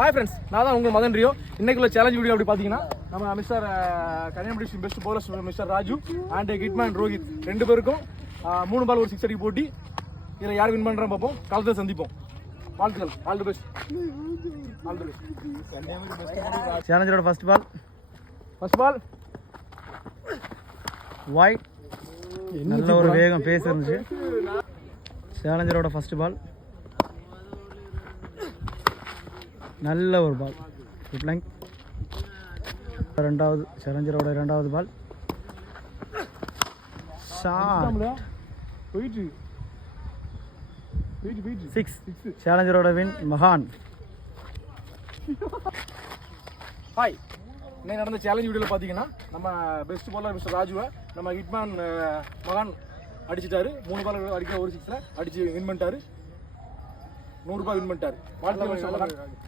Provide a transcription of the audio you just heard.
Hi friends, நான் தான் உங்கள் மதன் ரியோ. இன்னைக்குள்ள சேலஞ்ச் வீடியோ அப்படி பார்த்தீங்கன்னா நம்ம mister Kanyakumari best bowler mister Raju and கிட்மேன் ரோஹித் ரெண்டு பேருக்கும் 3 பால் ஒரு 6 அடிக்கு போட்டி. இதில் யார் வின் பண்ணுறோம் பார்ப்போம். காலத்தை சந்திப்போம். வாழ்த்துக்கள். All the best. சேலஞ்சரோட ஃபர்ஸ்ட் பால் வைட். நல்ல ஒரு வேகம் பேஸ் இருந்துச்சு. சேலஞ்சரோட ஃபர்ஸ்ட் பால் நல்ல ஒரு பால். Good line. ரெண்டாவது சேலஞ்சரோட இரண்டாவது பால் சிக்ஸ். சேலஞ்சரோட வின் மகான். ஹாய், இன்னைக்கு நடந்த சேலஞ்ச் வீடியோவில் பார்த்தீங்கன்னா நம்ம பெஸ்ட் பாலர் மிஸ்டர் ராஜுவை நம்ம ஹிட்மேன் மகான் அடிச்சிட்டாரு. 3 பால் அடிக்கிற ஒரு 6ல் அடிச்சு வின் பண்ணிட்டாரு. 100 ரூபாய் வின் பண்ணிட்டாரு. வாழ்த்துக்கள்.